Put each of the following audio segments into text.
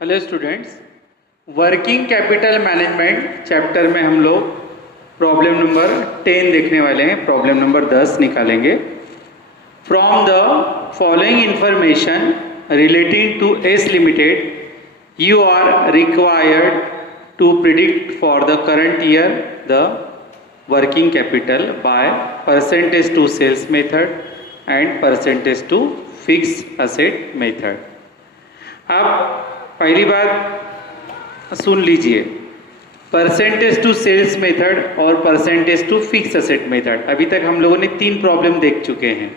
Hello students, working capital management chapter में हम लोग प्रॉब्लम नंबर 10 देखने वाले हैं। प्रॉब्लम नंबर 10 निकालेंगे। From the following information relating to S limited you are required to predict for the current year the working capital by percentage to sales method and percentage to fix asset method. अब पहली बात सुन लीजिए, percentage to sales method और percentage to fix asset method. अभी तक हम लोगों ने 3 प्रॉब्लम देख चुके हैं।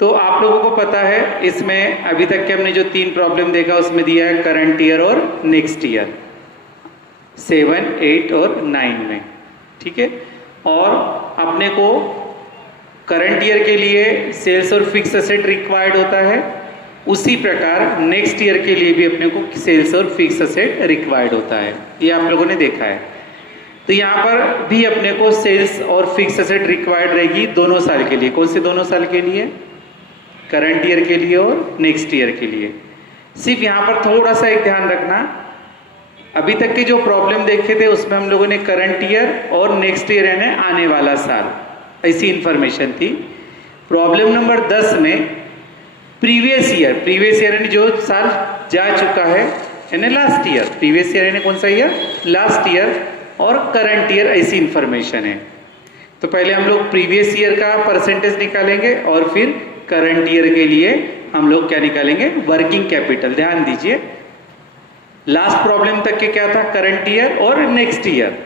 तो आप लोगों को पता है इसमें अभी तक के हमने जो 3 प्रॉब्लम देखा उसमें दिया है करंट ईयर और नेक्स्ट ईयर 7, 8 और 9 में, ठीक है। और अपने को करंट ईयर के लिए सेल्स और फिक्स असेट रिक्वायर्ड होता है, उसी प्रकार नेक्स्ट ईयर के लिए भी अपने को सेल्स और फिक्स असेट रिक्वायर्ड होता है। ये आप लोगों ने देखा है। तो यहाँ पर भी अपने को सेल्स और फिक्स असेट रिक्वायर्ड रहेगी दोनों साल के लिए। कौन से दोनों साल के लिए? करंट ईयर के लिए और नेक्स्ट ईयर के लिए। सिर्फ यहाँ पर थोड़ा सा एक ध्यान रखना, अभी तक के जो प्रॉब्लम देखे थे उसमें हम लोगों ने करंट ईयर और नेक्स्ट ईयर यानी आने वाला साल ऐसी इंफॉर्मेशन थी। प्रॉब्लम नंबर 10 में प्रीवियस ईयर यानी जो साल जा चुका है यानी लास्ट ईयर। प्रीवियस ईयर यानी कौन सा ईयर? Last year. और करंट ईयर ऐसी इंफॉर्मेशन है। तो पहले हम लोग प्रीवियस ईयर का परसेंटेज निकालेंगे और फिर करंट ईयर के लिए हम लोग क्या निकालेंगे? Working capital. ध्यान दीजिए, लास्ट प्रॉब्लम तक के क्या था? करंट ईयर और नेक्स्ट ईयर।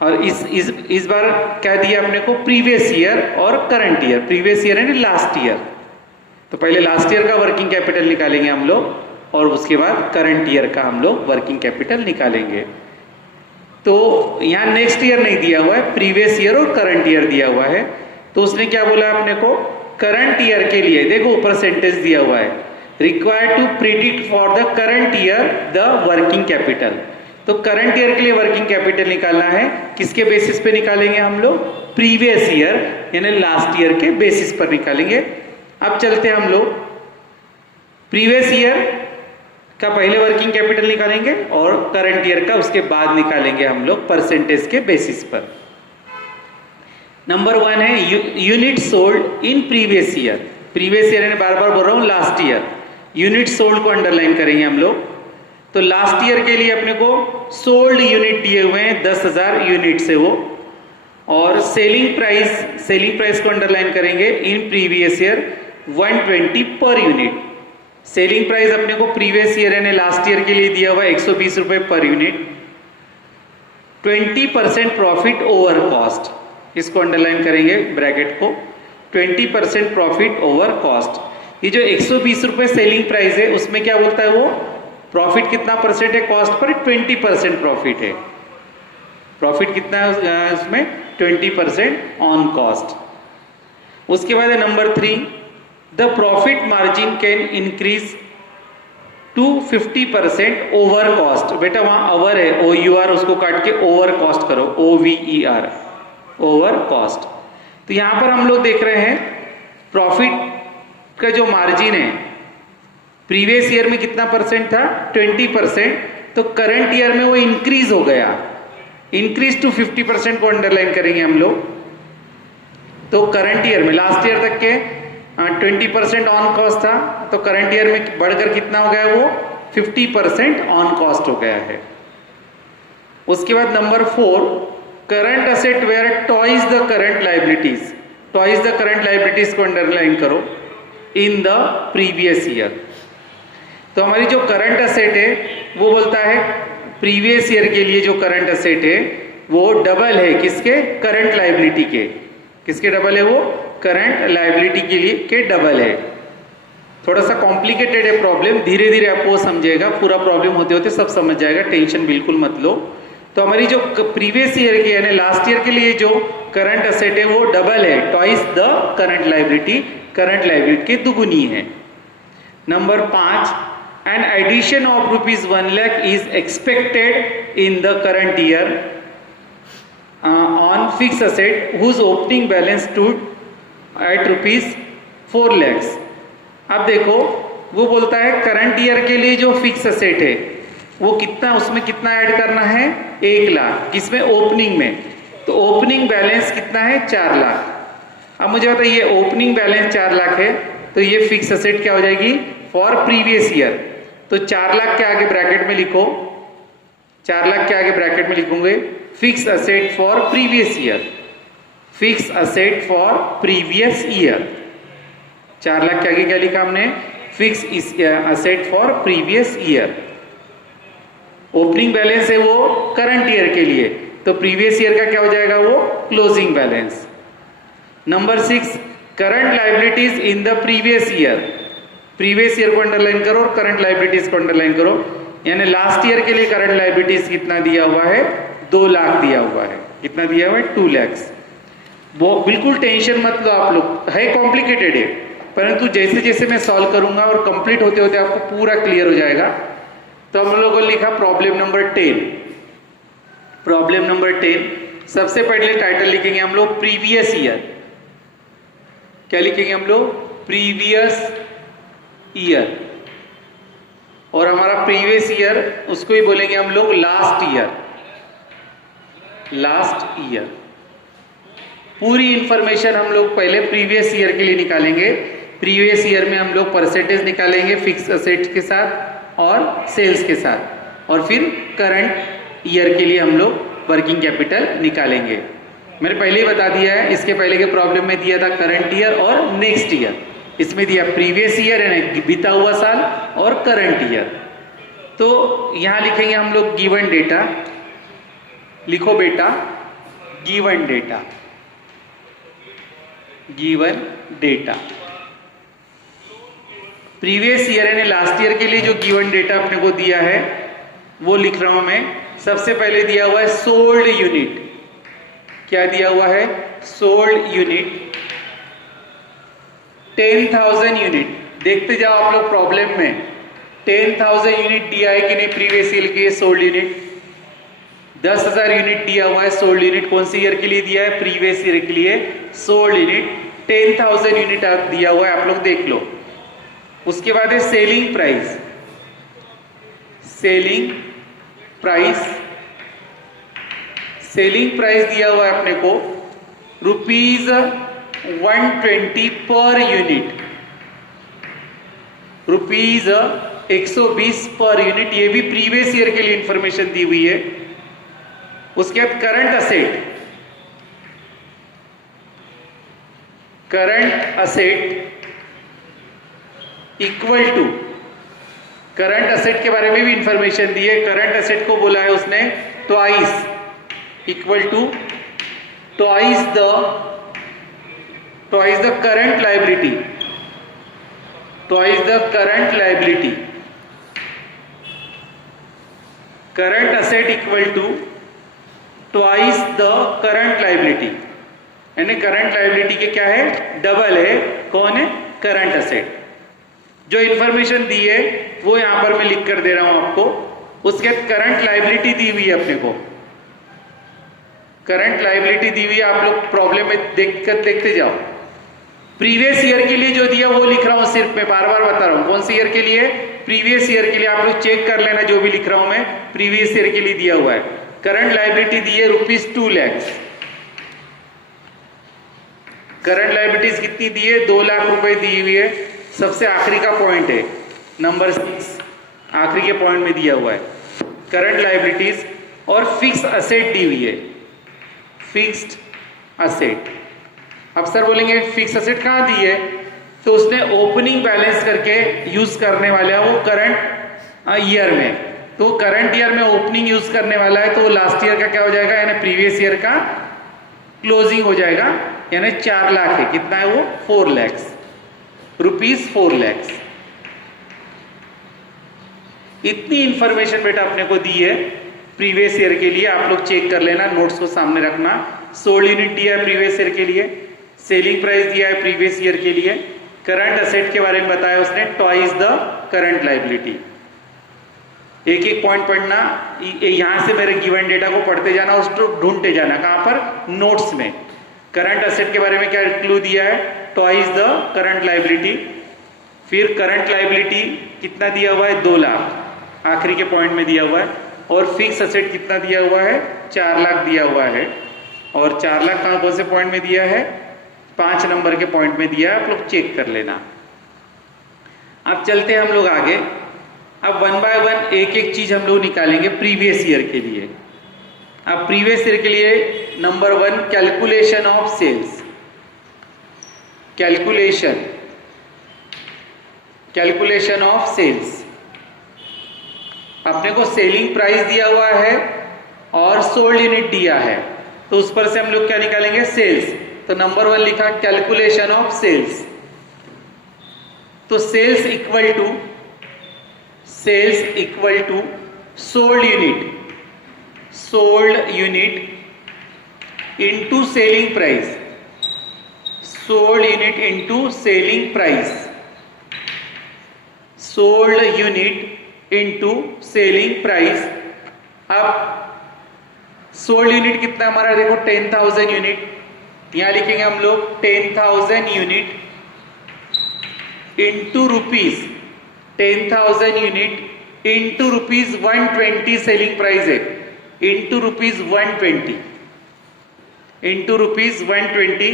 और इस बार क्या दिया अपने को? प्रीवियस ईयर और करंट ईयर। प्रीवियस ईयर यानी लास्ट ईयर। तो पहले लास्ट ईयर का वर्किंग कैपिटल निकालेंगे हम लोग और उसके बाद करंट ईयर का हम लोग वर्किंग कैपिटल निकालेंगे। तो यहाँ नेक्स्ट ईयर नहीं दिया हुआ है, प्रीवियस ईयर और करंट ईयर दिया हुआ है। तो उसने क्या बोला अपने को? करंट ईयर के लिए देखो परसेंटेज दिया हुआ है, required to predict for the current year the working capital. तो करंट ईयर के लिए वर्किंग कैपिटल निकालना है। किसके बेसिस पे निकालेंगे हम लोग? प्रीवियस ईयर यानी लास्ट ईयर के बेसिस पर निकालेंगे। अब चलते हम लोग प्रीवियस ईयर का पहले वर्किंग कैपिटल निकालेंगे और करंट ईयर का उसके बाद निकालेंगे हम लोग परसेंटेज के बेसिस पर। नंबर 1 है unit sold in previous year. Previous year यानी बार बार बोल रहा हूं लास्ट ईयर। यूनिट सोल्ड को अंडरलाइन करेंगे हम लोग। तो लास्ट ईयर के लिए अपने को सोल्ड यूनिट दिए हुए हैं 10,000 यूनिट से वो। और सेलिंग प्राइस को अंडरलाइन करेंगे in previous year 120 per unit. Selling price अपने को प्रीवियस ईयर यानी लास्ट ईयर के लिए दिया हुआ 120 रुपए per unit. 20% profit over cost, इसको अंडरलाइन करेंगे ब्रैकेट को। 20% प्रॉफिट ओवर कॉस्ट। ये जो 120 रुपए सेलिंग प्राइस है उसमें क्या बोलता है वो? प्रॉफिट कितना परसेंट है कॉस्ट पर? 20% प्रॉफिट है। प्रॉफिट कितना है उसमें? 20% ऑन कॉस्ट। उसके बाद है number 3, the profit margin can increase to 50% over cost. बेटा वहां ओवर है, OUR, उसको काट के ओवर कॉस्ट करो, OVER, ओवर कॉस्ट। तो यहां पर हम लोग देख रहे हैं प्रॉफिट का जो मार्जिन है प्रीवियस ईयर में कितना परसेंट था? 20%। तो करंट ईयर में वो इंक्रीज हो गया, इंक्रीज टू 50% को अंडरलाइन करेंगे हम लोग। तो करंट ईयर में लास्ट ईयर तक के 20% ऑन कॉस्ट था, तो करंट ईयर में बढ़कर कितना हो गया? वो 50% ऑन कॉस्ट हो गया है। उसके बाद number 4, current asset where twice the current liabilities. Twice the current liabilities को अंडरलाइन करो इन द प्रीवियस ईयर। तो हमारी जो करंट असेट है वो बोलता है प्रीवियस ईयर के लिए जो करंट असेट है वो डबल है किसके? करंट लाइबिलिटी के। किसके डबल है वो? करंट लाइबिलिटी के लिए के डबल है। थोड़ा सा कॉम्प्लिकेटेड है प्रॉब्लम, धीरे धीरे आपको समझेगा। पूरा प्रॉब्लम होते होते सब समझ जाएगा, टेंशन बिल्कुल मत लो। तो हमारी जो प्रीवियस ईयर के यानी लास्ट ईयर के लिए जो करंट असेट है वो डबल है, twice the current liability. Current liability की दुगुनी है। Number 5, an addition of ₹1 lakh is expected in the current year on fix asset whose opening balance to at ₹4 lakhs। अब देखो वो बोलता है करंट ईयर के लिए जो फिक्स असेट है वो कितना, उसमें कितना ऐड करना है, 1 लाख, किसमें, ओपनिंग में। तो ओपनिंग बैलेंस कितना है, 4 लाख। अब मुझे बताइए ओपनिंग बैलेंस 4 लाख है तो ये फिक्स असेट क्या हो जाएगी, फॉर प्रीवियस ईयर। तो 4 लाख के आगे ब्रैकेट में लिखो, 4 लाख के आगे ब्रैकेट में लिखूंगे fix asset for previous year, fix asset for previous year. 4 lakh के आगे क्या लिखा हमने, fix asset for previous year. Opening balance है वो करंट ईयर के लिए, तो प्रीवियस ईयर का क्या हो जाएगा, वो closing balance. Number 6, current liabilities in the previous year. Previous year को अंडरलाइन करो और करंट लाइबिलिटीज को अंडरलाइन करो। यानी लास्ट ईयर के लिए करंट लाइबिलिटीज कितना दिया हुआ है, 2 लाख दिया हुआ है। कितना दिया हुआ है, 2 lakhs। वो बिल्कुल टेंशन मत लो आप लोग, है कॉम्प्लिकेटेड है, परंतु जैसे जैसे मैं सॉल्व करूंगा और कंप्लीट होते होते आपको पूरा क्लियर हो जाएगा। तो हम लोगों ने लिखा प्रॉब्लम नंबर 10। प्रॉब्लम नंबर 10, सबसे पहले टाइटल लिखेंगे हम लोग प्रीवियस ईयर। क्या लिखेंगे हम लोग, प्रीवियस ईयर। और हमारा प्रीवियस ईयर उसको ही बोलेंगे हम लोग लास्ट ईयर, लास्ट ईयर। पूरी इंफॉर्मेशन हम लोग पहले प्रीवियस ईयर के लिए निकालेंगे। प्रीवियस ईयर में हम लोग परसेंटेज निकालेंगे फिक्स असेट्स के साथ और सेल्स के साथ, और फिर करंट ईयर के लिए हम लोग वर्किंग कैपिटल निकालेंगे। मैंने पहले ही बता दिया है, इसके पहले के प्रॉब्लम में दिया था करंट ईयर और नेक्स्ट ईयर, इसमें दिया प्रीवियस ईयर यानी बीता हुआ साल और करंट ईयर। तो यहां लिखेंगे हम लोग गिवन डेटा। लिखो बेटा given data, given data. Previous year यानी लास्ट ईयर के लिए जो गिवन डेटा अपने को दिया है वो लिख रहा हूं मैं। सबसे पहले दिया हुआ है सोल्ड यूनिट। क्या दिया हुआ है, सोल्ड यूनिट 10,000 यूनिट। देखते जाओ आप लोग प्रॉब्लम में, 10,000 यूनिट दिया है कि नहीं प्रीवियस ईयर के सोल्ड यूनिट। 10,000 यूनिट दिया हुआ है सोल्ड यूनिट, कौन सी ईयर के लिए दिया है, प्रीवियस ईयर के लिए सोल्ड यूनिट 10,000 यूनिट दिया हुआ है, आप लोग देख लो। उसके बाद है selling price. Selling price, selling price दिया हुआ है अपने को ₹120 पर यूनिट, ₹120 पर यूनिट। ये भी प्रीवियस ईयर के लिए इंफॉर्मेशन दी हुई है। उसके बाद current asset, current asset equal to, current asset के बारे में भी इंफॉर्मेशन दी है। करंट असेट को बोला है उसने twice, equal to twice the current liability, twice the current liability. Current asset equal to twice the current liability, यानी करंट लाइबिलिटी के क्या है, डबल है। कौन है, करंट असेट। जो इंफॉर्मेशन दी है वो यहां पर मैं लिख कर दे रहा हूं आपको। उसके बाद करंट लाइबिलिटी दी हुई है अपने को, करंट लाइबिलिटी दी हुई है। आप लोग प्रॉब्लम में देखते जाओ। प्रीवियस ईयर के लिए जो दिया वो लिख रहा हूं, सिर्फ मैं बार बार बता रहा हूं कौन सी ईयर के लिए, प्रीवियस ईयर के लिए। आप लोग चेक कर लेना, जो भी लिख रहा हूं मैं प्रीवियस ईयर के लिए दिया हुआ है। करंट लाइबिलिटी दी है ₹2 lakhs। करंट लाइबिलिटीज कितनी दी है, 2 लाख रुपए दी हुई है। सबसे आखिरी का पॉइंट है नंबर 6, आखिरी के पॉइंट में दिया हुआ है करंट लाइबिलिटीज। और फिक्स असेट दी हुई है, फिक्स्ड असेट। अब सर बोलेंगे फिक्स असेट कहां दी है, तो उसने ओपनिंग बैलेंस करके यूज करने वाला है वो करंट ईयर में। तो करंट ईयर में ओपनिंग यूज करने वाला है, तो लास्ट ईयर का क्या हो जाएगा, यानी प्रीवियस ईयर का क्लोजिंग हो जाएगा। यानी 4 लाख है, कितना है वो, 4 lakhs, ₹4 lakhs। इतनी इंफॉर्मेशन बेटा अपने को दी है प्रीवियस ईयर के लिए। आप लोग चेक कर लेना, नोट्स को सामने रखना। सोल्ड यूनिट दिया है प्रीवियस ईयर के लिए, सेलिंग प्राइस दिया है प्रीवियस ईयर के लिए, करंट असेट के बारे में बताया उसने ट्वाइस द करंट लाइबिलिटी। एक एक पॉइंट पढ़ना, यहां से मेरे गिवन डेटा को पढ़ते जाना, उसको ढूंढते जाना। कहां पर, नोट्स में। करंट असेट के बारे में क्या क्लू दिया है, ट्वाइस द करंट लाइबिलिटी। फिर करंट लायबिलिटी कितना दिया हुआ है, 2 लाख आखिरी के पॉइंट में दिया हुआ है, और फिक्स असेट कितना दिया हुआ है, 4 लाख दिया हुआ है, और 4 लाख कौन से पॉइंट में दिया है, 5 नंबर के पॉइंट में दिया है, आप लोग चेक कर लेना। अब चलते हैं हम लोग आगे। अब 1 बाय 1 एक एक चीज हम लोग निकालेंगे प्रीवियस ईयर के लिए। अब प्रीवियस ईयर के लिए number 1 calculation of sales. Calculation of sales, अपने को सेलिंग प्राइस दिया हुआ है और सोल्ड यूनिट दिया है, तो उस पर से हम लोग क्या निकालेंगे, सेल्स। तो नंबर 1 लिखा कैलकुलेशन ऑफ सेल्स। तो sales equal to sold unit into selling price, sold unit into selling price, sold unit into selling price. अब सोल्ड यूनिट कितना हमारा, देखो 10,000 यूनिट, यहां लिखेंगे हम लोग 10,000 unit into rupees, 10,000 unit into rupees 120 selling price है, इंटू रुपीज 120, इंटू रुपीज 120।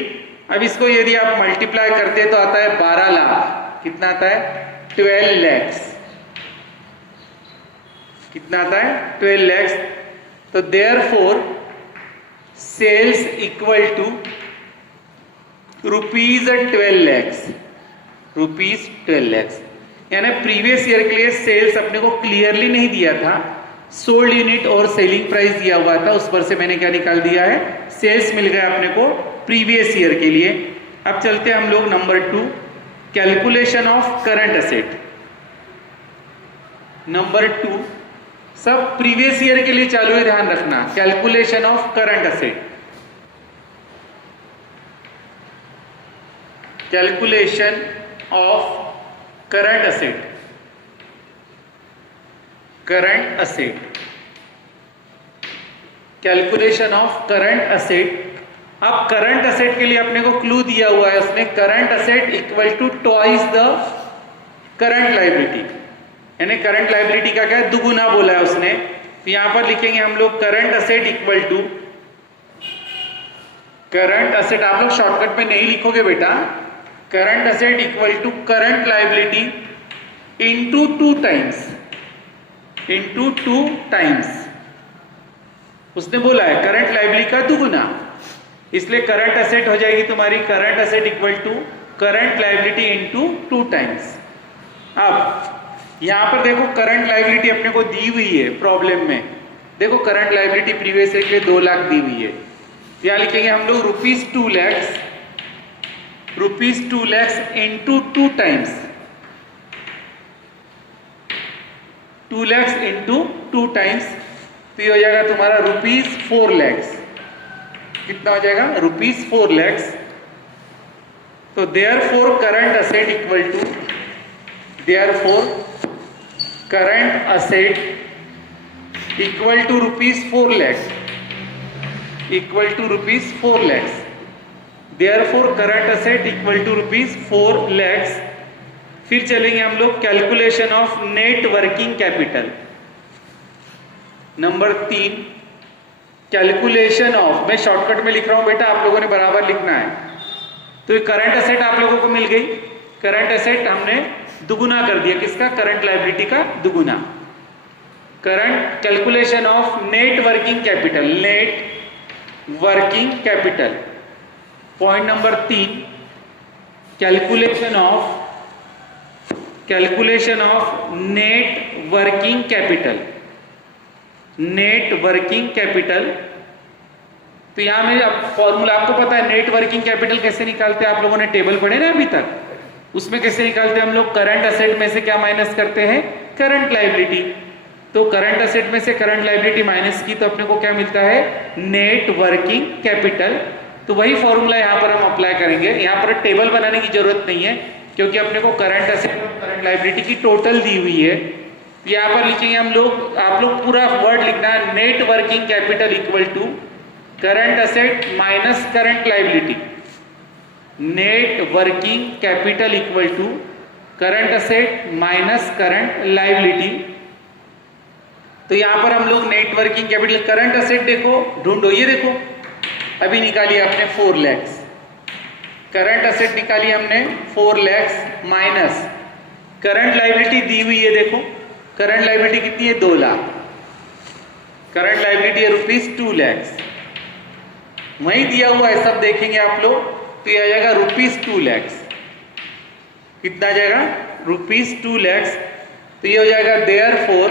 अब इसको यदि आप मल्टीप्लाई करते हैं तो आता है 12 लाख। कितना आता है, 12 लैक्स। कितना आता है, 12 लैक्स। तो therefore sales equal to rupees 12 lakhs, rupees 12 lakhs. यानी प्रीवियस ईयर के लिए सेल्स अपने को क्लियरली नहीं दिया था, सोल्ड यूनिट और सेलिंग प्राइस दिया हुआ था, उस पर से मैंने क्या निकाल दिया है, सेल्स मिल गया अपने को प्रीवियस ईयर के लिए। अब चलते हैं हम लोग number 2 calculation of current asset. Number 2 सब प्रीवियस ईयर के लिए चालू है, ध्यान रखना। Calculation of current asset, calculation of current asset, current asset, calculation of current asset. अब करंट असेट के लिए अपने को क्लू दिया हुआ है उसने, current asset equal to twice the current liability, यानी करंट लायबिलिटी का क्या है, दुगुना बोला है उसने। तो यहां पर लिखेंगे हम लोग current asset equal to, current asset आप लोग शॉर्टकट में नहीं लिखोगे बेटा, current asset equal to current liability into 2 times, into 2 times. उसने बोला है करंट लायबिलिटी का दुगुना, इसलिए करंट असेट हो जाएगी तुम्हारी current asset equal to current liability into 2 times. अब यहां पर देखो करंट लायबिलिटी अपने को दी हुई है प्रॉब्लम में, देखो करंट लायबिलिटी प्रीवियस ईयर के लिए 2 लाख दी हुई है। यहां लिखेंगे हम लोग rupees 2 lakhs, rupees 2 lakhs into 2 times, 2 lakhs into 2 times. तो ये हो जाएगा तुम्हारा रुपीज 4 लैक्स। कितना हो जाएगा, रुपीज 4 लैक्स। तो therefore current asset equal to, therefore current asset equal to rupees 4 lakhs, equal to rupees 4 lakhs. Therefore current asset equal to rupees 4 lakhs. फिर चलेंगे हम लोग calculation of net working capital. Number 3 calculation of, मैं शॉर्टकट में लिख रहा हूं बेटा, आप लोगों ने बराबर लिखना है। तो ये करंट असेट आप लोगों को मिल गई, करंट असेट हमने दुगुना कर दिया, किसका, करंट लायबिलिटी का दुगुना। Current calculation of net working capital, net working capital. Point number 3 calculation of net working capital, net working capital. तो यहां में अब फॉर्मूला आपको पता है, नेट वर्किंग कैपिटल कैसे निकालते हैं, आप लोगों ने टेबल पढ़े ना अभी तक, उसमें कैसे निकालते हैं हम लोग, करंट असेट में से क्या माइनस करते हैं, करंट लायबिलिटी। तो करंट असेट में से करंट लायबिलिटी माइनस की तो अपने को क्या मिलता है, नेट वर्किंग कैपिटल। तो वही फॉर्मूला यहां पर हम अप्लाई करेंगे। यहां पर टेबल बनाने की जरूरत नहीं है, क्योंकि अपने को करंट असेट और करंट लायबिलिटी की टोटल दी हुई है। यहां पर लिखेंगे हम लोग, आप लोग पूरा वर्ड लिखना है, net working capital equal to current asset minus current liability, net working capital equal to current asset minus current liability. तो यहां पर हम लोग net working capital current asset देखो ढूंढो, ये देखो अभी निकाली आपने 4 लाख, करंट असेट निकाली हमने 4 लाख माइनस करंट लायबिलिटी दी हुई है, देखो करंट लायबिलिटी कितनी है 2 लाख, करंट लायबिलिटी है ₹2 लाख, वही दिया हुआ है सब देखेंगे आप लोग, तो ये आ जाएगा ₹2 लाख, कितना आ जाएगा ₹2 लाख। तो ये हो जाएगा therefore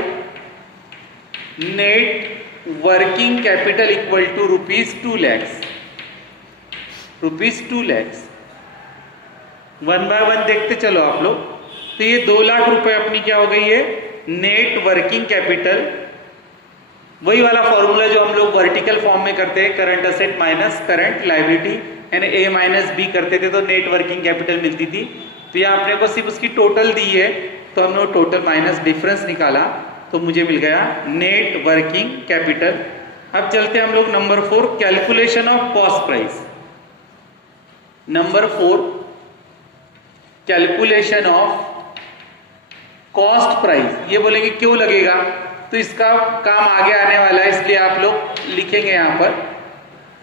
net working capital equal to ₹2 lakh, ₹2 lakh. One by one देखते चलो आप लोग। तो ये 2 लाख रुपए अपनी क्या हो गई है नेट वर्किंग कैपिटल, वही वाला फॉर्मूला जो हम लोग वर्टिकल फॉर्म में करते हैं, current asset minus current liability यानी ए माइनस बी करते थे तो नेट वर्किंग कैपिटल मिलती थी। तो यहाँ अपने को सिर्फ उसकी टोटल दी है तो हमने वो टोटल माइनस डिफरेंस निकाला तो मुझे मिल गया नेट वर्किंग कैपिटल। अब चलते हैं हम लोग number 4 calculation of cost price. Number 4 calculation of cost price. ये बोलेंगे क्यों लगेगा, तो इसका काम आगे आने वाला है इसलिए आप लोग लिखेंगे यहां पर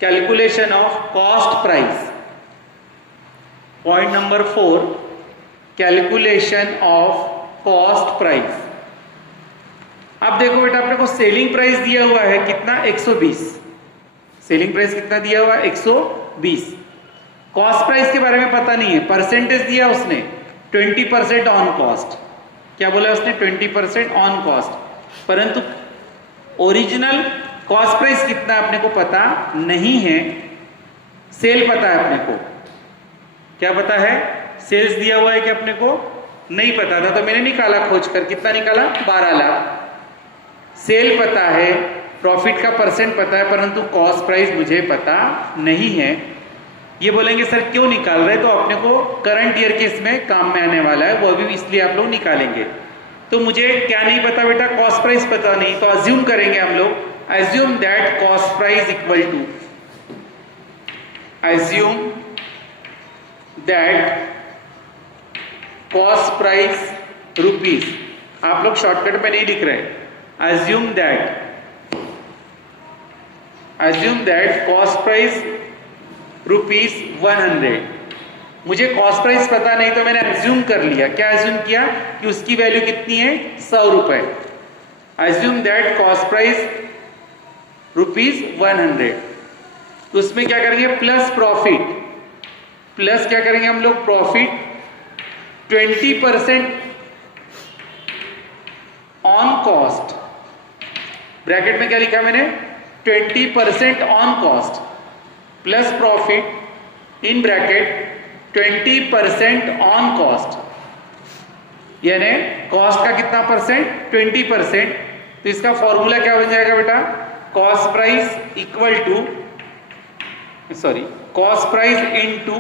calculation of cost price. Point number 4 calculation of cost price. अब देखो बेटा अपने को सेलिंग प्राइस दिया हुआ है कितना 120, सेलिंग प्राइस कितना दिया हुआ है 120। कॉस्ट प्राइस के बारे में पता नहीं है, परसेंटेज दिया उसने 20% ऑन कॉस्ट, क्या बोला उसने 20% ऑन कॉस्ट, परंतु ओरिजिनल कॉस्ट प्राइस कितना अपने को पता नहीं है। सेल पता है अपने को, क्या पता है सेल्स दिया हुआ है कि अपने को नहीं पता था तो मैंने निकाला खोज कर, कितना निकाला 12 लाख। सेल पता है, प्रॉफिट का परसेंट पता है, परंतु कॉस्ट प्राइस मुझे पता नहीं है। ये बोलेंगे सर क्यों निकाल रहे, तो अपने को करंट ईयर के इसमें काम में आने वाला है, वो भी इसलिए आप लोग निकालेंगे। तो मुझे क्या नहीं पता बेटा, कॉस्ट प्राइस पता नहीं, तो अज्यूम करेंगे हम लोग, assume that cost price equal to, assume that cost price rupees, आप लोग शॉर्टकट में नहीं लिख रहे, अज्यूम दैट कॉस्ट प्राइस ₹100। मुझे कॉस्ट प्राइस पता नहीं तो मैंने अज्यूम कर लिया, क्या अज्यूम किया कि उसकी वैल्यू कितनी है 100 रुपए। अज्यूम दैट कॉस्ट प्राइस ₹100, तो उसमें क्या करेंगे प्लस प्रॉफिट, प्लस क्या करेंगे हम लोग प्रॉफिट 20% ऑन कॉस्ट, ब्रैकेट में क्या लिखा मैंने 20% on cost plus profit in bracket 20% on cost, यानी कॉस्ट का कितना परसेंट 20%। तो इसका फॉर्मूला क्या बन जाएगा बेटा, cost price equal to cost price into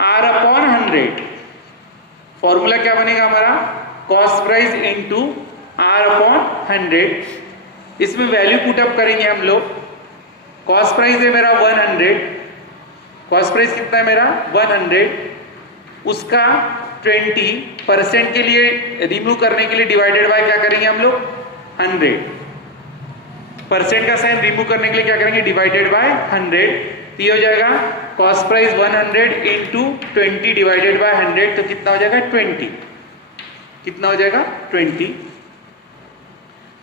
R upon 100। Formula क्या बनेगा हमारा, cost price into R upon 100। इसमें वैल्यू पुटअप करेंगे हम लोग, कॉस्ट प्राइस है मेरा 100, कॉस्ट प्राइस कितना है मेरा 100, उसका 20% के लिए रिमूव करने के लिए डिवाइडेड बाय क्या करेंगे हम लोग 100, परसेंट का साइन रिमूव करने के लिए क्या करेंगे डिवाइडेड बाय 100। तो ये हो जाएगा cost price 100 into 20 divided by 100, तो कितना हो जाएगा 20, कितना हो जाएगा 20।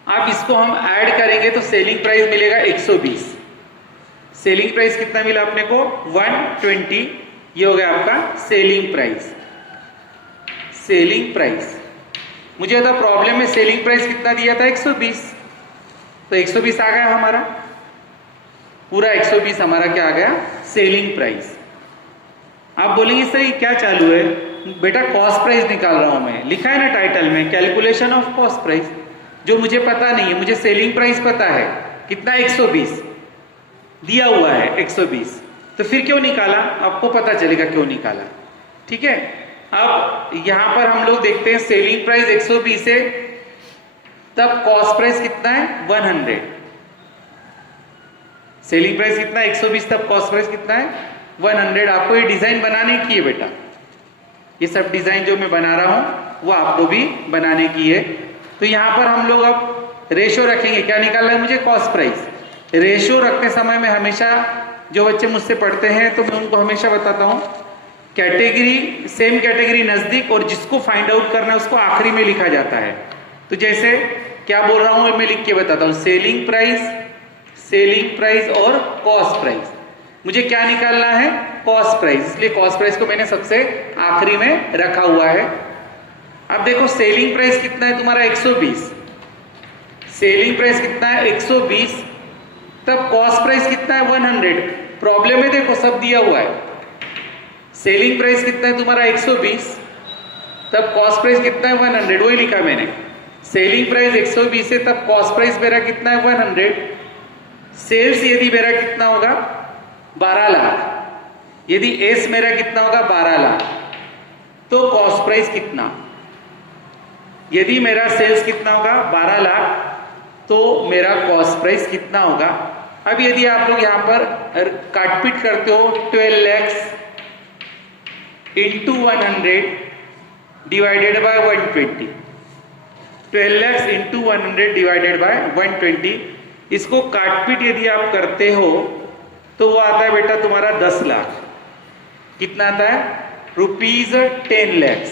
अब इसको हम ऐड करेंगे तो सेलिंग प्राइस मिलेगा 120, सेलिंग प्राइस कितना मिला अपने को 120, ये हो गया आपका सेलिंग प्राइस। सेलिंग प्राइस मुझे था प्रॉब्लम में सेलिंग प्राइस कितना दिया था 120, तो 120 आ गया हमारा, पूरा 120 हमारा क्या आ गया सेलिंग प्राइस। आप बोलेंगे सही क्या चालू है बेटा, कॉस्ट प्राइस निकाल रहा हूं मैं, लिखा है ना टाइटल में कैलकुलेशन ऑफ कॉस्ट प्राइस, जो मुझे पता नहीं है, मुझे सेलिंग प्राइस पता है कितना 120 दिया हुआ है 120, तो फिर क्यों निकाला, आपको पता चलेगा क्यों निकाला। ठीक है, अब यहां पर हम लोग देखते हैं सेलिंग प्राइस 120 है, तब कॉस्ट प्राइस कितना है 100, सेलिंग प्राइस कितना है 120, तब कॉस्ट प्राइस कितना है 100। आपको ये डिजाइन बनानी की है बेटा, ये सब डिजाइन जो मैं बना रहा हूं वो आपको भी बनाने की है। तो यहाँ पर हम लोग अब रेशो रखेंगे। क्या निकालना है मुझे? Cost price. रेशो रखते समय में हमेशा जो बच्चे मुझसे पढ़ते हैं तो मैं उनको हमेशा बताता हूँ कैटेगरी, सेम कैटेगरी नजदीक, और जिसको फाइंड आउट करना है उसको आखिरी में लिखा जाता है। तो जैसे क्या बोल रहा हूं मैं लिख के बताता हूं, सेलिंग प्राइस और कॉस्ट प्राइस। मुझे क्या निकालना है? कॉस्ट प्राइस, इसलिए कॉस्ट प्राइस को मैंने सबसे आखिरी में रखा हुआ है। अब देखो सेलिंग प्राइस कितना है तुम्हारा? 120। सेलिंग प्राइस कितना है? 120। तब कॉस्ट प्राइस कितना है? 100। प्रॉब्लम में देखो सब दिया हुआ है। सेलिंग प्राइस कितना है तुम्हारा? 120। तब कॉस्ट प्राइस कितना है? 100। वही लिखा मैंने। सेलिंग प्राइस 120 है, तब कॉस्ट प्राइस मेरा कितना है? 100। सेल्स यदि मेरा कितना होगा? 12 लाख। यदि एस मेरा कितना होगा? 12 लाख। तो कॉस्ट प्राइस कितना? यदि मेरा सेल्स कितना होगा? 12 लाख, तो मेरा कॉस्ट प्राइस कितना होगा? अब यदि आप लोग यहां पर काटपीट करते हो, 12 lakhs into 100 divided by 120, 12 lakhs into 100 divided by 120, इसको काटपीट यदि आप करते हो तो वो आता है बेटा तुम्हारा 10 लाख। कितना आता है? Rupees 10 lakhs।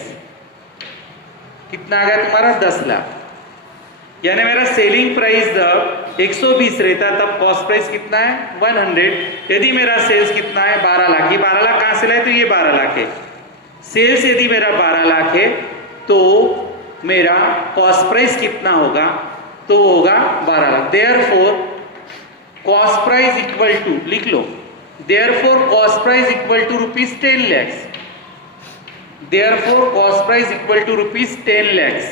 कितना आ गया तुम्हारा? 10 लाख। यानी मेरा सेलिंग प्राइस जब 120 रहता तब कॉस्ट प्राइस कितना है? 100। यदि मेरा सेल्स कितना है? 12 लाख। ये 12 लाख कहां से लाए? तो ये 12 लाख है। सेल्स यदि मेरा 12 लाख है तो मेरा कॉस्ट प्राइस कितना होगा? तो वो होगा 12 lakh. Therefore cost price equal to, लिख लो, therefore cost price equal to rupees 10 lakhs। Therefore cost price equal to rupees 10 lakhs।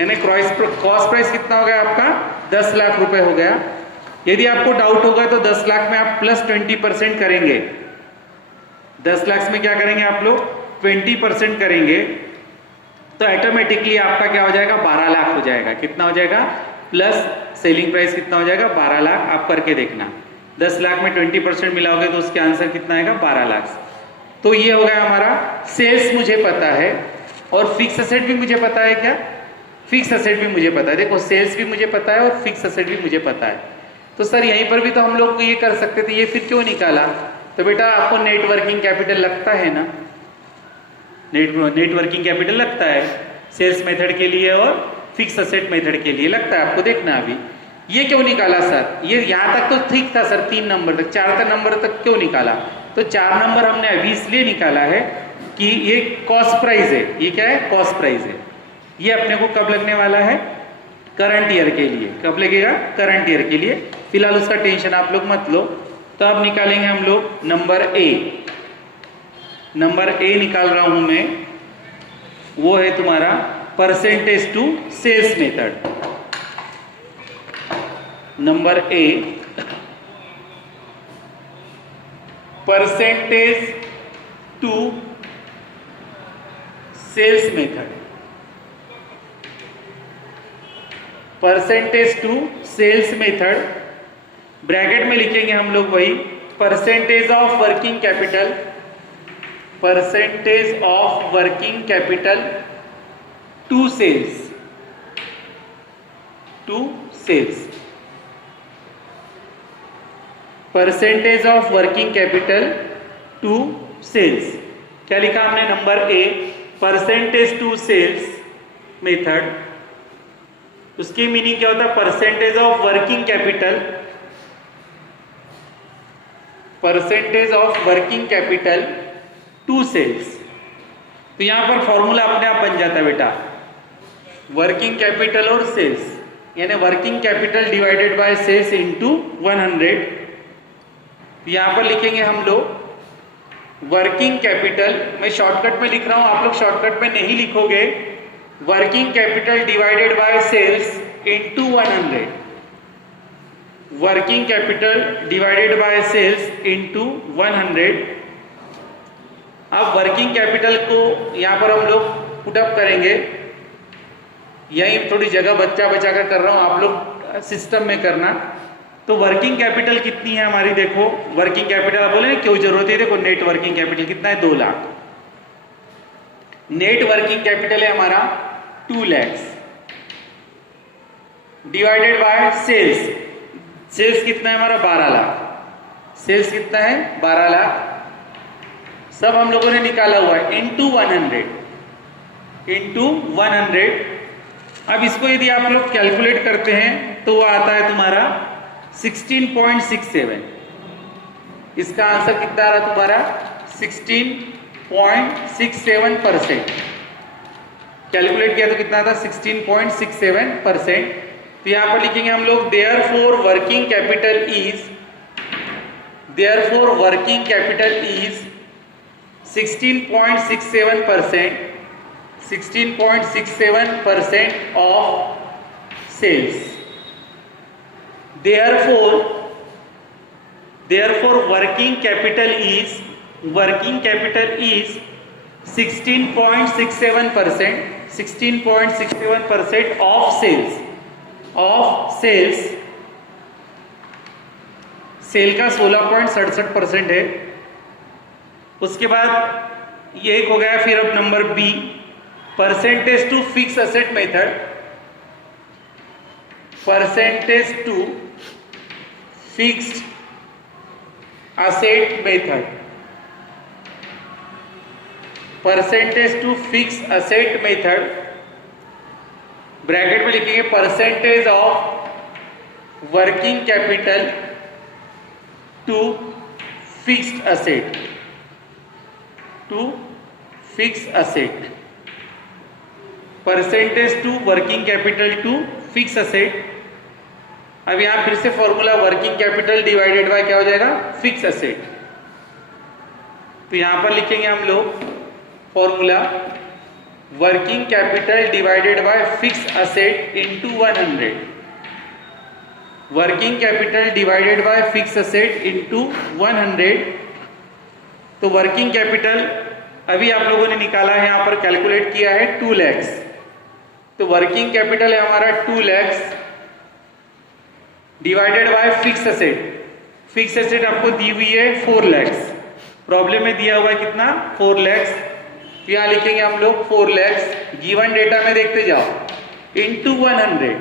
यानी कॉस्ट प्राइस कितना हो गया आपका? 10 लाख रुपए हो गया। यदि आपको डाउट होगा तो 10 लाख में आप प्लस 20% करेंगे। 10 लाख में क्या करेंगे आप लोग? 20% करेंगे तो ऑटोमेटिकली आपका क्या हो जाएगा? 12 लाख हो जाएगा। कितना हो जाएगा? प्लस सेलिंग प्राइस कितना हो जाएगा? 12 लाख। आप करके देखना, 10 लाख में 20% मिलाओगे तो उसके आंसर कितना आएगा? 12 लाख। तो ये हो गया हमारा सेल्स मुझे पता है और फिक्स असेट भी मुझे पता है। क्या? फिक्स असेट भी मुझे पता है। देखो सेल्स भी मुझे पता है और फिक्स असेट भी मुझे पता है। तो सर यहीं पर भी तो हम लोग ये कर सकते थे, ये फिर क्यों निकाला? तो बेटा आपको नेट वर्किंग कैपिटल लगता है ना, नेट वर्किंग कैपिटल लगता है सेल्स मेथड के लिए और फिक्स असेट मेथड के लिए लगता है। आपको देखना अभी ये क्यों निकाला सर? ये यहां तक तो ठीक था सर, 3 नंबर तक, 4 नंबर तक क्यों निकाला? तो 4 नंबर हमने अभी इसलिए निकाला है कि ये कॉस्ट प्राइस है। ये क्या है? कॉस्ट प्राइस है। ये अपने को कब लगने वाला है? करंट ईयर के लिए। कब लगेगा? करंट ईयर के लिए। फिलहाल उसका टेंशन आप लोग मत लो। तो अब निकालेंगे हम लोग नंबर ए। नंबर ए निकाल रहा हूं मैं, वो है तुम्हारा percentage to sales method. Number A, percentage to sales method. Percentage to sales method, bracket में लिखेंगे हम लोग वही percentage of working capital, percentage of working capital to sales, to sales. Percentage of working capital to sales. क्या लिखा हमने? Number A, percentage to sales method. उसकी meaning क्या होता है? Percentage of working capital, percentage of working capital to sales. तो यहां पर फॉर्मूला अपने आप बन जाता है बेटा, वर्किंग कैपिटल और सेल्स, यानी working capital divided by sales into 100। यहां पर लिखेंगे हम लोग वर्किंग कैपिटल, मैं शॉर्टकट में लिख रहा हूं, आप लोग शॉर्टकट में नहीं लिखोगे, working capital divided by sales into 100, working capital divided by sales into 100। अब वर्किंग कैपिटल को यहां पर हम लोग पुटअप करेंगे, यही थोड़ी जगह बचा कर कर रहा हूं, आप लोग सिस्टम में करना। तो वर्किंग कैपिटल कितनी है हमारी? देखो वर्किंग कैपिटल, आप बोले क्यों जरूरत है? देखो नेट वर्किंग कैपिटल कितना है? 2 लाख। नेट वर्किंग कैपिटल है हमारा 2 lakhs divided by sales. Sales कितना है हमारा 12 लाख। सेल्स कितना है 12 लाख, सब हम लोगों ने निकाला हुआ है, इंटू 100। अब इसको यदि आप लोग कैलकुलेट करते हैं तो वो आता है तुम्हारा 16.67। इसका आंसर कितना आ रहा तुम्हारा 16.67%। कैलकुलेट किया तो कितना था 16.67%। तो यहां पर लिखेंगे हम लोग therefore working capital is 16.67% of sales. Therefore working capital is 16.67% of sales. Cell का 16.67% है। उसके बाद ये एक हो गया। फिर अब number B, percentage to fix asset method. Percentage to fixed asset method. Percentage to fix asset method bracket में लिखेंगे percentage of working capital to fixed asset. Percentage to working capital to fix asset. अब यहां फिर से formula working capital divided by क्या हो जाएगा fix asset. तो यहां पर लिखेंगे हम लोग formula working capital divided by fix asset into 100। Working capital divided by fix asset into 100। तो वर्किंग कैपिटल अभी आप लोगों ने निकाला है, यहां पर कैलकुलेट किया है 2 lakhs। तो वर्किंग कैपिटल है हमारा 2 lakhs divided by fix asset. Fix asset आपको दी हुई है 4 lakhs। प्रॉब्लम में दिया हुआ है कितना 4 lakhs। तो यहां लिखेंगे हम लोग 4 lakhs गिवन डेटा में देखते जाओ इंटू 100।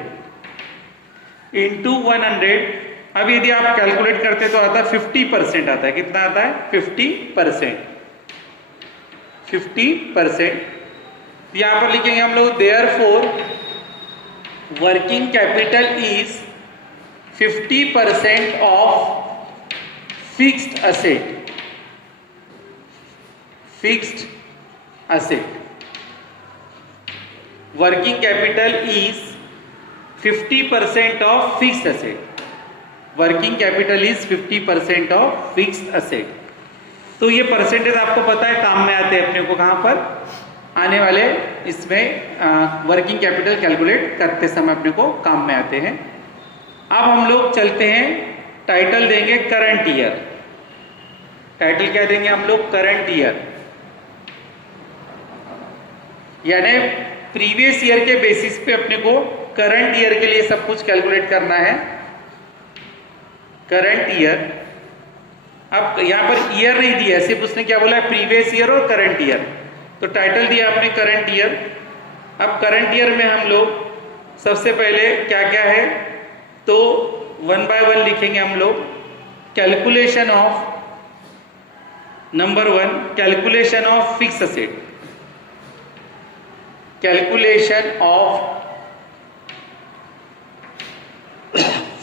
अब यदि आप कैलकुलेट करते तो आता है 50% आता है। कितना आता है 50%। यहां पर लिखेंगे हम लोग therefore working capital is 50% of fixed asset. Working capital is 50% of fixed asset. Working capital is 50% of fixed asset. तो ये परसेंटेज आपको पता है काम में आते हैं अपने को कहां पर आने वाले इसमें वर्किंग कैपिटल कैलकुलेट करते समय अपने को काम में आते हैं। अब हम लोग चलते हैं, टाइटल देंगे करंट ईयर। टाइटल क्या देंगे हम लोग करंट ईयर, यानी प्रीवियस ईयर के बेसिस पे अपने को करंट ईयर के लिए सब कुछ कैलकुलेट करना है। करंट ईयर, अब यहां पर ईयर नहीं दिया, सिर्फ उसने क्या बोला है प्रीवियस ईयर और करंट ईयर। तो टाइटल दिया आपने करंट ईयर। अब करंट ईयर में हम लोग सबसे पहले क्या क्या है तो 1 by 1 लिखेंगे हम लोग। Calculation of number 1, calculation of fix asset. Calculation of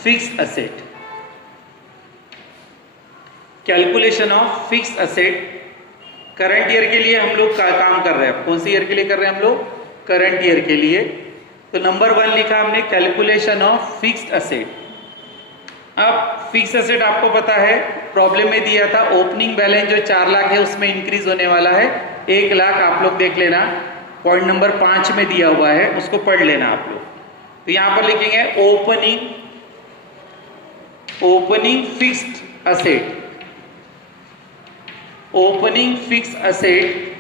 fixed asset. Calculation of fixed asset current year के लिए हम लोग काम कर रहे हैं। कौन सी ईयर के लिए कर रहे हैं हम लोग करंट ईयर के लिए। तो नंबर 1 लिखा हमने कैलकुलेशन ऑफ फिक्स्ड असेट। अब फिक्स्ड असेट आपको पता है प्रॉब्लम में दिया था ओपनिंग बैलेंस जो 4 लाख है उसमें इंक्रीज होने वाला है 1 लाख। आप लोग देख लेना, पॉइंट नंबर 5 में दिया हुआ है, उसको पढ़ लेना आप लोग। तो यहां पर लिखेंगे opening fixed asset. Opening fix asset,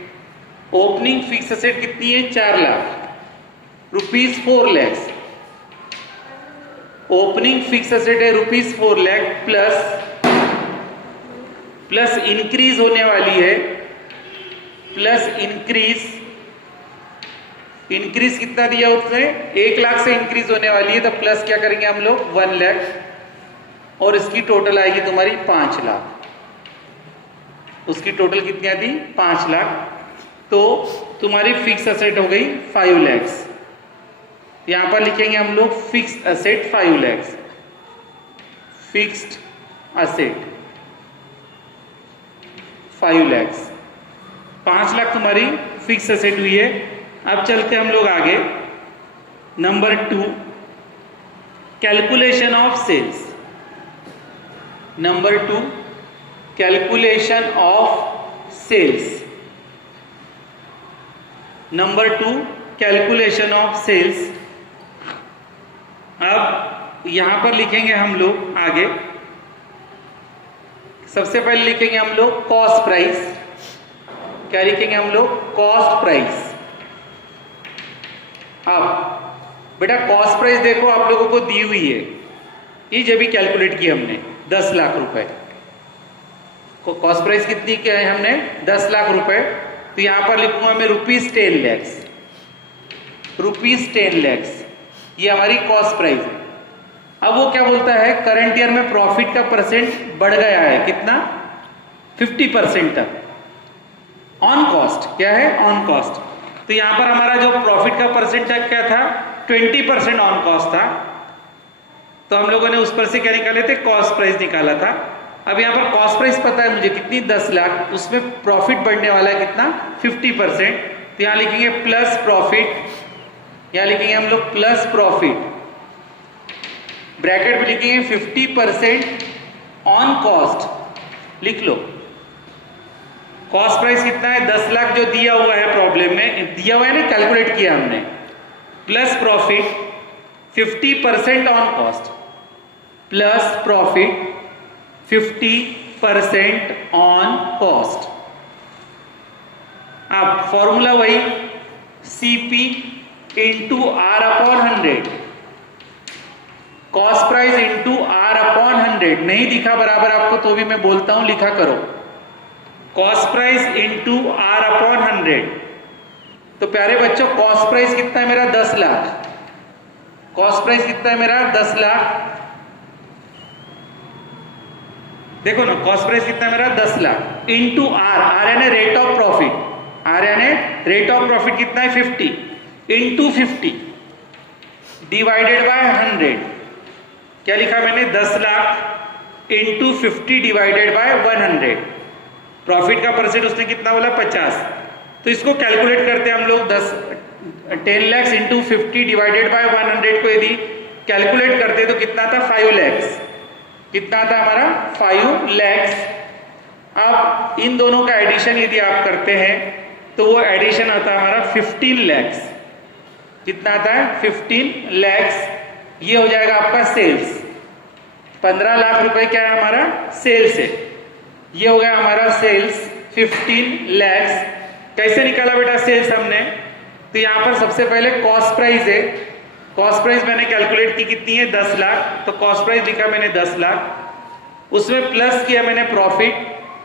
opening fix asset कितनी है 4 lakh rupees 4 lakhs। Opening fix asset है रुपीज 4 लाख प्लस इंक्रीज होने वाली है, प्लस इंक्रीज इंक्रीज कितना दिया उसने, 1 लाख से इंक्रीज होने वाली है, तो प्लस क्या करेंगे हम लोग 1 लाख, और इसकी टोटल आएगी तुम्हारी 5 लाख। उसकी टोटल कितनी आती, 5 लाख। तो तुम्हारी फिक्स असेट हो गई 5 लैक्स। यहां पर लिखेंगे हम लोग fixed asset 5 lakhs, fixed asset 5 lakhs. 5 lakh तुम्हारी फिक्स असेट हुई है। अब चलते हम लोग आगे, number 2, calculation of sales. Number 2, calculation of sales. Number 2, calculation of sales. अब यहां पर लिखेंगे हम लोग आगे, सबसे पहले लिखेंगे हम लोग कॉस्ट प्राइस। क्या लिखेंगे हम लोग, कॉस्ट प्राइस। अब बेटा कॉस्ट प्राइस देखो आप लोगों को दी हुई है, ये जब भी कैलकुलेट की हमने 10 लाख रुपए। कॉस्ट प्राइस कितनी क्या है हमने, 10 लाख रुपए। तो यहां पर लिखूंगा मैं ₹10 लैक्स, ₹10 लैक्स, ये हमारी कॉस्ट प्राइस है। अब वो क्या बोलता है, करंट ईयर में प्रॉफिट का परसेंट बढ़ गया है, कितना, 50% तक ऑन कॉस्ट। क्या है, ऑन कॉस्ट। तो यहां पर हमारा जो प्रॉफिट का परसेंट क्या था, 20% ऑन कॉस्ट था। तो हम लोगों ने उस पर से क्या निकाले थे, कॉस्ट प्राइस निकाला था। अब यहां पर कॉस्ट प्राइस पता है मुझे कितनी, 10 लाख, उसमें प्रॉफिट बढ़ने वाला है कितना, 50%। तो यहां लिखेंगे प्लस प्रॉफिट, यहां लिखेंगे हम लोग प्लस प्रॉफिट, ब्रैकेट में लिखेंगे 50% ऑन कॉस्ट। लिख लो, कॉस्ट प्राइस कितना है, 10 लाख जो दिया हुआ है, प्रॉब्लम में दिया हुआ है ना, कैलकुलेट किया हमने, plus profit 50% on cost, plus profit 50% on cost. अब फॉर्मूला वही, CP into R upon 100, cost price into R upon 100। नहीं दिखा बराबर आपको तो भी मैं बोलता हूं, लिखा करो, cost price into R upon 100। तो प्यारे बच्चों कॉस्ट प्राइस कितना है मेरा, 10 लाख। कॉस्ट प्राइस कितना है मेरा, 10 लाख। देखो ना, कॉस्ट प्राइस कितना है मेरा, 10 लाख, इंटू R यानी रेट ऑफ प्रॉफिट, R यानी रेट ऑफ प्रॉफिट कितना है, 50, इंटू 50 डिवाइडेड बाय 100। क्या लिखा मैंने, 10 lakh into 50 divided by 100। Profit का परसेंट उसने कितना बोला, 50। तो इसको कैलकुलेट करते हैं हम लोग, 10 लाख इंटू 50 डिवाइडेड बाय 100 को यदि कैलकुलेट करते तो कितना था, 5 लैक्स। कितना था हमारा, 5 लैक्स। अब इन दोनों का एडिशन यदि आप करते हैं तो वो एडिशन आता है हमारा 15 लैक्स। कितना आता है, 15 लैक्स। ये हो जाएगा आपका सेल्स, 15 लाख रुपए क्या है हमारा, सेल्स है। ये हो गया हमारा सेल्स 15 लैक्स। कैसे निकाला बेटा सेल्स हमने, तो यहां पर सबसे पहले कॉस्ट प्राइस है, कॉस्ट प्राइस मैंने कैलकुलेट की कितनी है, 10 लाख। तो कॉस्ट प्राइस लिखा मैंने 10 लाख, उसमें प्लस किया मैंने प्रॉफिट।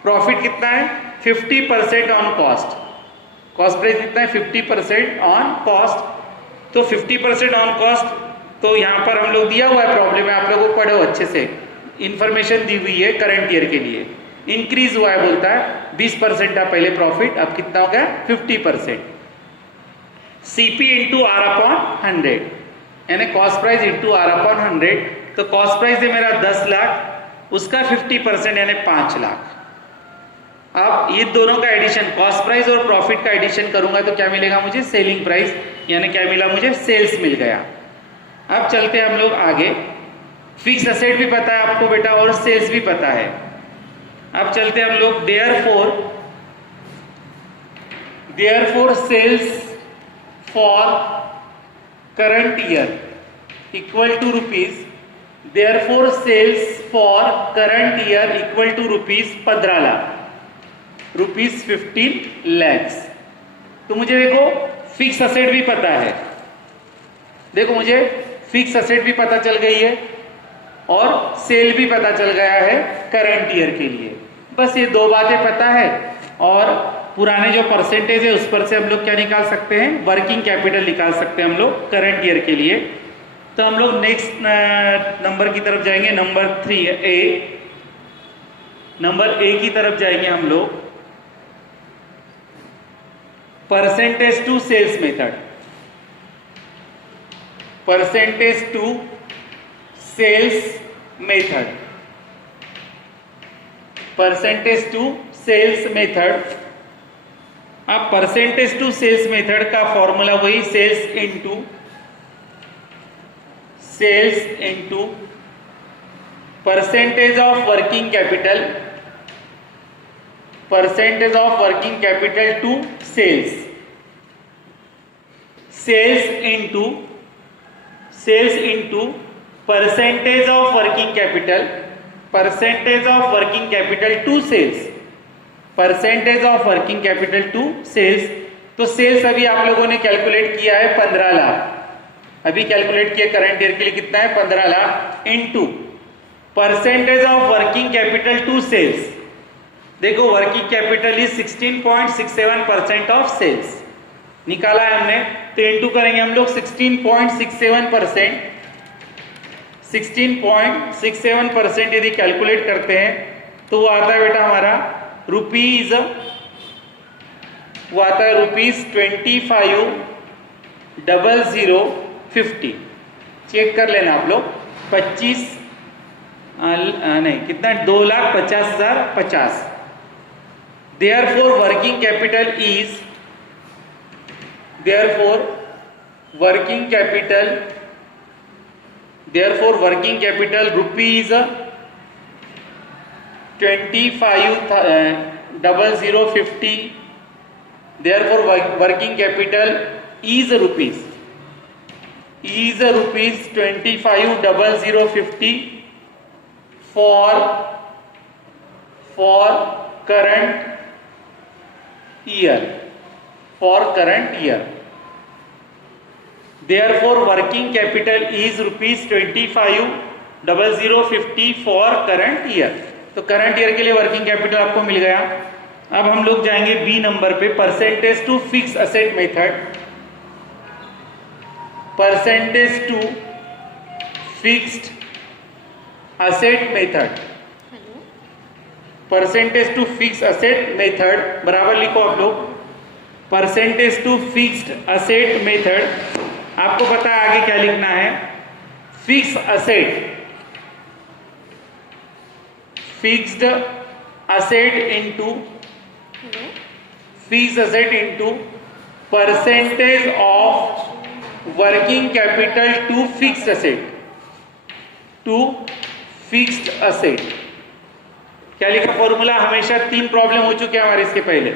प्रॉफिट कितना है, 50% ऑन कॉस्ट। कॉस्ट प्राइस कितना है, 50% ऑन कॉस्ट। तो 50% ऑन कॉस्ट, तो यहां पर हम लोग दिया हुआ है प्रॉब्लम में, आप लोगों को पढ़ो अच्छे से, इंफॉर्मेशन दी हुई है करंट ईयर के लिए। इंक्रीज हुआ है, बोलता है 20% था पहले प्रॉफिट, अब कितना हो गया, 50%। CP इंटू R अपॉन 100 यानी cost price into R upon 100। तो कॉस्ट प्राइस है मेरा 10 लाख, उसका 50% यानी 5 लाख। अब ये दोनों का एडिशन, कॉस्ट प्राइस और प्रॉफिट का एडिशन करूंगा तो क्या मिलेगा मुझे, सेलिंग प्राइस, यानी क्या मिला मुझे, सेल्स मिल गया। अब चलते हैं हम लोग आगे। फिक्स असेट भी पता है आपको बेटा और सेल्स भी पता है। अब चलते हैं हम लोग, therefore sales for current year equal to rupees, therefore sales for current year equal to rupees 15 lakh, rupees 15 lakhs. तो मुझे देखो फिक्स असेट भी पता है, देखो मुझे फिक्स असेट भी पता चल गई है और सेल भी पता चल गया है करंट ईयर के लिए। बस ये दो बातें पता है और पुराने जो परसेंटेज है उस पर से हम लोग क्या निकाल सकते हैं, वर्किंग कैपिटल निकाल सकते हैं हम लोग करंट ईयर के लिए। तो हम लोग नेक्स्ट नंबर की तरफ जाएंगे, नंबर 3A। नंबर ए की तरफ जाएंगे हम लोग, percentage to sales method. Percentage to sales method, percentage to sales method. अब परसेंटेज टू सेल्स मेथड का फॉर्मूला वही sales into percentage of working capital, percentage of working capital to sales, sales into percentage of working capital, percentage of working capital to sales, percentage of working capital to sales. तो sales अभी आप लोगों ने calculate किया है 15 लाख, अभी calculate किया current year के लिए कितना है 15 lakh, into percentage of working capital to sales. देखो working capital is 16.67% of sales निकाला है हमने, तो इनटू करेंगे हम लोग 16.67%, 16.67% यदि कैलकुलेट करते हैं तो वो आता है बेटा हमारा रुपीज, वो आता है ₹25,050। चेक कर लेना आप लोग, 25 नहीं कितना, 2,50,050। Therefore working capital is, therefore working capital rupees 25,050, therefore working capital is rupees 25,050 for current year, for current year. Therefore working capital is rupees 25,050 for current year. तो करंट ईयर के लिए वर्किंग कैपिटल आपको मिल गया। अब हम लोग जाएंगे B number पे, percentage to fix asset method, percentage to fixed asset method, percentage to fix asset method बराबर लिखो आप लोग, percentage to fixed asset method. आपको पता है आगे क्या लिखना है, fix asset, fixed asset into, fixed asset into percentage of working capital to fixed asset, to fixed asset. क्या लिखा फॉर्मूला, हमेशा 3 प्रॉब्लम हो चुके हैं हमारे इसके पहले,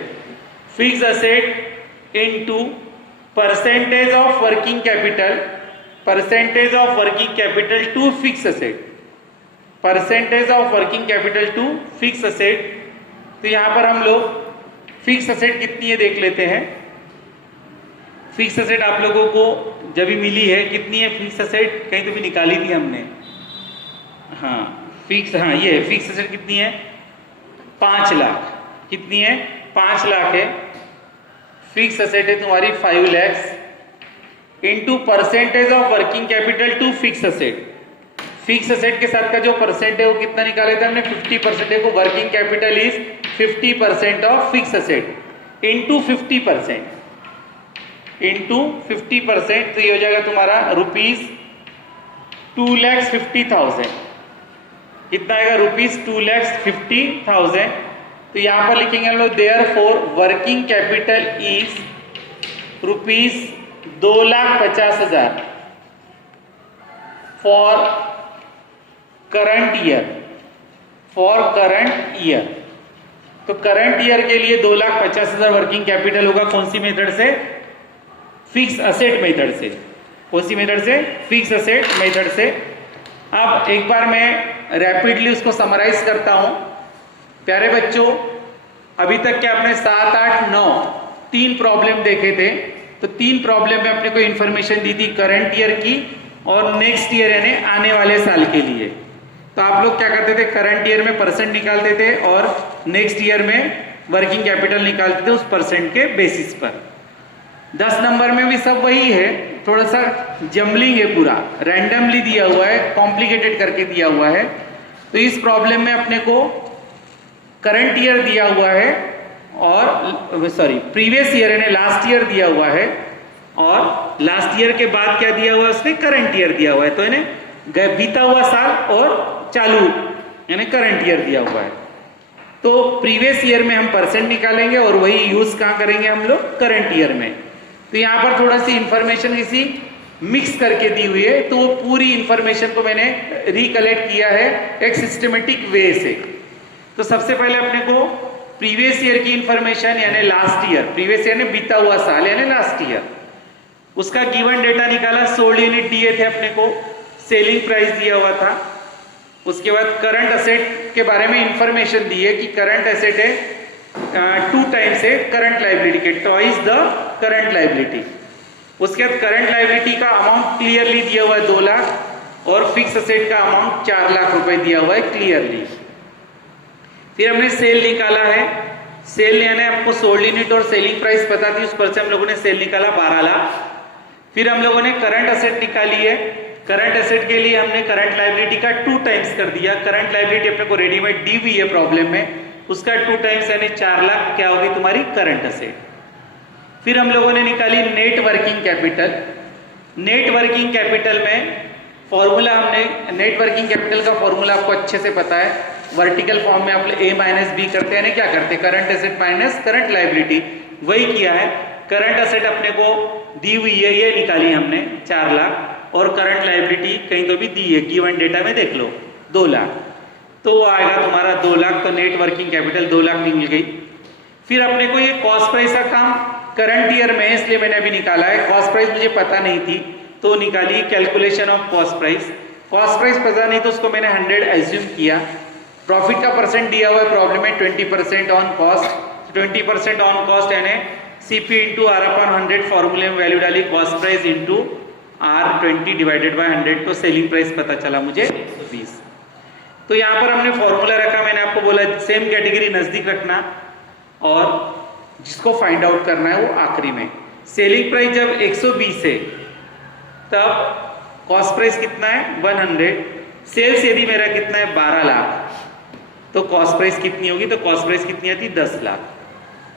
fixed asset into percentage of working capital, percentage of working capital to fixed asset, percentage of working capital to fixed asset. तो यहां पर हम लोग फिक्स्ड असेट कितनी है देख लेते हैं। फिक्स्ड असेट आप लोगों को जब भी मिली है कितनी है फिक्स्ड असेट, कहीं तो भी निकाली थी हमने, हाँ फिक्स, हाँ ये है फिक्स्ड असेट कितनी है 5 लाख, कितनी है 5 लाख है। फिक्स असेट है तुम्हारी 5 lakh into percentage of working capital to fix asset. Fix asset के साथ का जो परसेंट है वो कितना निकाले थे हमने 50% है, को working capital is 50% of fix asset into 50%, into 50%, तो ये हो जाएगा तुम्हारा ₹2,50,000। कितना आएगा ₹2,50,000। तो यहां पर लिखेंगे हम लोग therefore working capital is ₹2,50,000 for current year, for current year. तो करंट ईयर के लिए 2,50,000 वर्किंग कैपिटल होगा कौन सी मेथड से, फिक्स असेट मेथड से। कौन सी मेथड से, फिक्स असेट मेथड से। अब एक बार मैं रैपिडली उसको समराइज करता हूं। प्यारे बच्चों, अभी तक के आपने 7, 8, 9 3 प्रॉब्लम देखे थे। तो 3 प्रॉब्लम में अपने को इंफॉर्मेशन दी थी करंट ईयर की और नेक्स्ट ईयर यानी आने वाले साल के लिए। तो आप लोग क्या करते थे, करंट ईयर में परसेंट निकालते थे और नेक्स्ट ईयर में वर्किंग कैपिटल निकालते थे उस परसेंट के बेसिस पर। 10 नंबर में भी सब वही है, थोड़ा सा जम्बलिंग है, पूरा रैंडमली दिया हुआ है, कॉम्प्लिकेटेड करके दिया हुआ है। तो इस प्रॉब्लम में अपने को करंट ईयर दिया हुआ है और प्रीवियस ईयर यानी लास्ट ईयर दिया हुआ है, और लास्ट ईयर के बाद क्या दिया हुआ है उसने, करंट ईयर दिया हुआ है। तो यानी बीता हुआ साल और चालू यानी करंट ईयर दिया हुआ है। तो प्रीवियस ईयर में हम परसेंट निकालेंगे और वही यूज कहाँ करेंगे हम लोग, करंट ईयर में। तो यहाँ पर थोड़ा सी इंफॉर्मेशन इसी मिक्स करके दी हुई है, तो वो पूरी इंफॉर्मेशन को मैंने रिकलेक्ट किया है एक सिस्टमेटिक वे से। तो सबसे पहले अपने को प्रीवियस ईयर की इंफॉर्मेशन यानी लास्ट ईयर, प्रीवियस ईयर ने बीता हुआ साल यानी लास्ट ईयर, उसका गिवन डेटा निकाला। सोल्ड यूनिट दिए थे अपने को, सेलिंग प्राइस दिया हुआ था। उसके बाद करंट असेट के बारे में इंफॉर्मेशन दी है कि करंट असेट है 2 टाइम्स है करंट लाइबिलिटी के, ट्वाइस द करंट लाइबिलिटी। उसके बाद करंट लाइबिलिटी का अमाउंट क्लियरली दिया हुआ है 2 लाख और फिक्स असेट का अमाउंट 4 लाख रुपए दिया हुआ है क्लियरली। फिर हमने सेल निकाला है, सेल यानी आपको सोल्ड यूनिट और सेलिंग प्राइस पता थी, उस पर से हम लोगों ने सेल निकाला 12 लाख। फिर हम लोगों ने करंट असेट निकाली है, करंट एसेट के लिए हमने करंट लायबिलिटी का 2 टाइम्स कर दिया। करंट लायबिलिटी अपने को रेडीमेड दी हुई है प्रॉब्लम में, उसका 2 टाइम्स यानी 4 लाख क्या होगी तुम्हारी करंट एसेट। फिर हम लोगों ने निकाली net working capital. Net working capital में फॉर्मूला हमने, नेट वर्किंग कैपिटल का फॉर्मूला आपको अच्छे से पता है, वर्टिकल फॉर्म में आप A माइनस बी करते हैं, क्या करते हैं, current asset minus current liability, वही किया है। करंट एसेट अपने को दी हुई है, ये निकाली हमने 4 लाख, और करंट लायबिलिटी कहीं तो भी दी है, गिवन डेटा में देख लो 2 लाख, तो वो आएगा तुम्हारा 2 लाख। तो नेट वर्किंग कैपिटल 2 लाख मिल गई। फिर अपने को ये कॉस्ट प्राइस का काम करंट ईयर में, इसलिए मैंने अभी निकाला है। कॉस्ट प्राइस मुझे पता नहीं थी तो निकाली calculation of cost price. Cost price पता नहीं तो उसको मैंने 100 एज्यूम किया। प्रॉफिट का परसेंट दिया हुआ है प्रॉब्लम में 20% ऑन कॉस्ट, 20% ऑन कॉस्ट यानी CP इंटू R/100 फॉर्मूले में वैल्यू डाली, cost price into R20 divided by 100, तो सेलिंग प्राइस पता चला मुझे 120। तो यहाँ पर हमने फॉर्मूला रखा, मैंने आपको बोला सेम कैटेगरी नजदीक रखना और जिसको फाइंड आउट करना है वो आखिरी में। सेलिंग प्राइस जब 120 है तब कॉस्ट प्राइस कितना है 100, सेल्स यदि मेरा कितना है 12 लाख, तो कॉस्ट प्राइस कितनी होगी, तो कॉस्ट प्राइस कितनी आती 10 लाख।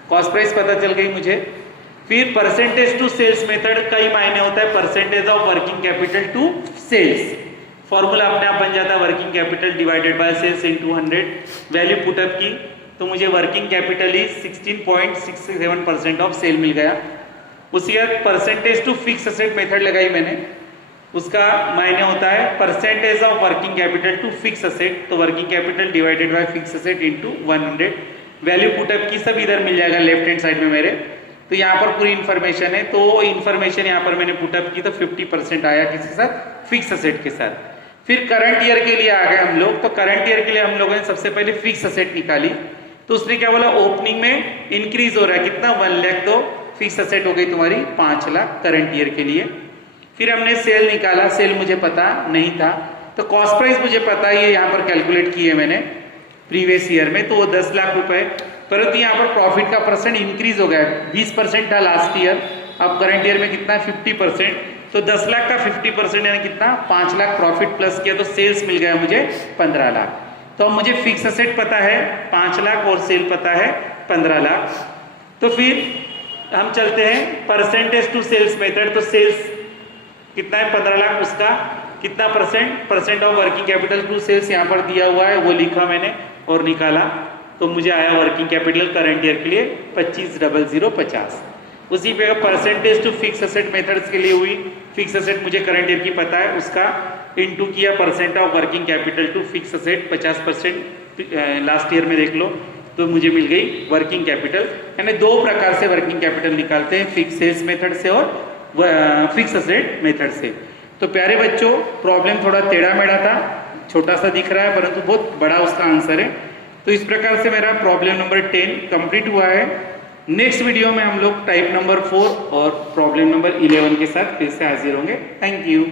कॉस्ट प्राइस पता चल गई मुझे। फिर परसेंटेज टू सेल्स मेथड का ही मायने होता है percentage of working capital to sales. Formula अपने आप बन जाता है working capital divided by sales into 100। Value put up की तो मुझे वर्किंग कैपिटल ही 16.67% ऑफ सेल मिल गया। उसके बाद percentage to fix asset method लगाई मैंने, उसका मायने होता है percentage of working capital to fix asset, तो working capital divided by fix asset into 100। Value put up की सब इधर मिल जाएगा लेफ्ट हैंड साइड में मेरे। तो यहाँ पर पूरी इन्फॉर्मेशन है, तो इन्फॉर्मेशन यहाँ पर मैंने पुटअप की तो 50% आया किसके साथ, फिक्स एसेट के साथ। फिर करंट ईयर के लिए आ गए हम लोग, तो करंट ईयर के लिए हम लोगों ने सबसे पहले फिक्स एसेट निकाली। तो उसने क्या बोला, ओपनिंग में इंक्रीज हो रहा है कितना 1 लाख, तो फिक्स एसेट हो गई तुम्हारी 5 लाख करंट ईयर के लिए। फिर हमने सेल निकाला, सेल मुझे पता नहीं था, तो कॉस्ट प्राइस मुझे पता ही है, यहाँ पर कैलकुलेट की है मैंने प्रीवियस ईयर में, तो वो 10 लाख रुपए। परंतु यहाँ पर प्रॉफिट का परसेंट इंक्रीज हो गया, 20% था लास्ट ईयर, अब करंट ईयर में कितना है 50%, तो 10 लाख का 50% यानी कितना 5 लाख प्रॉफिट प्लस किया, तो सेल्स मिल गया मुझे 15 लाख। तो मुझे फिक्स एसेट पता है 5 लाख और सेल पता है 15 लाख। तो फिर हम चलते हैं परसेंटेज टू सेल्स मेथड। तो सेल्स कितना है 15 लाख, उसका कितना percent of working capital to sales यहाँ पर दिया हुआ है, वो लिखा मैंने और निकाला, तो मुझे आया वर्किंग कैपिटल करंट ईयर के लिए 25,00,50। उसी पे percentage to fix asset methods के लिए हुई, फिक्स एसेट मुझे करंट ईयर की पता है, उसका इनटू किया percent of working capital to fix asset 50% last year में देख लो, तो मुझे मिल गई वर्किंग कैपिटल। यानी 2 प्रकार से वर्किंग कैपिटल निकालते हैं, फिक्स सेल्स मेथड से और फिक्स एसेट मेथड से। तो प्यारे बच्चों, प्रॉब्लम थोड़ा टेढ़ा मेढ़ा था, छोटा सा दिख रहा है परंतु बहुत बड़ा उसका आंसर है। तो इस प्रकार से मेरा प्रॉब्लम नंबर 10 कंप्लीट हुआ है। नेक्स्ट वीडियो में हम लोग टाइप नंबर 4 और प्रॉब्लम नंबर 11 के साथ फिर से हाजिर होंगे। Thank you.